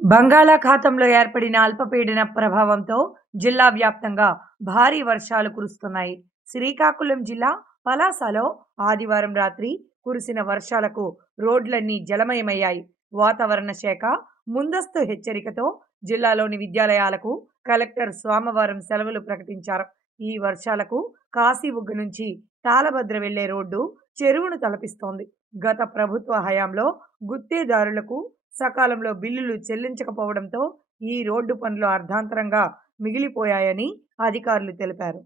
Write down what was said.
బంగాళాఖాతంలో ఏర్పడిన అల్పపీడన ప్రభావంతో జిల్లా వ్యాప్తంగా భారీ వర్షాలు కురుస్తున్నాయి. శ్రీకాకుళం జిల్లా పలాసలో ఆదివారం రాత్రి కురిసిన వర్షాలకు రోడ్లన్నీ జలమయమయ్యాయి. వాతావరణ శాఖ ముందస్తు హెచ్చరికతో జిల్లాలోని విద్యాలయాలకు కలెక్టర్ సోమవారం సెలవులు ప్రకటించారు. ఈ వర్షాలకు కాశీబుగ్గ నుంచి తాళభద్ర వెళ్ళే రోడ్డు చెరువును తలపిస్తోంది. గత ప్రభుత్వ హయాంలో గుత్తేదారులకు సకాలంలో బిల్లులు చెల్లించకపోవడంతో ఈ రోడ్డు పనులు అర్ధాంతరంగా మిగిలిపోయాయని అధికారులు తెలిపారు.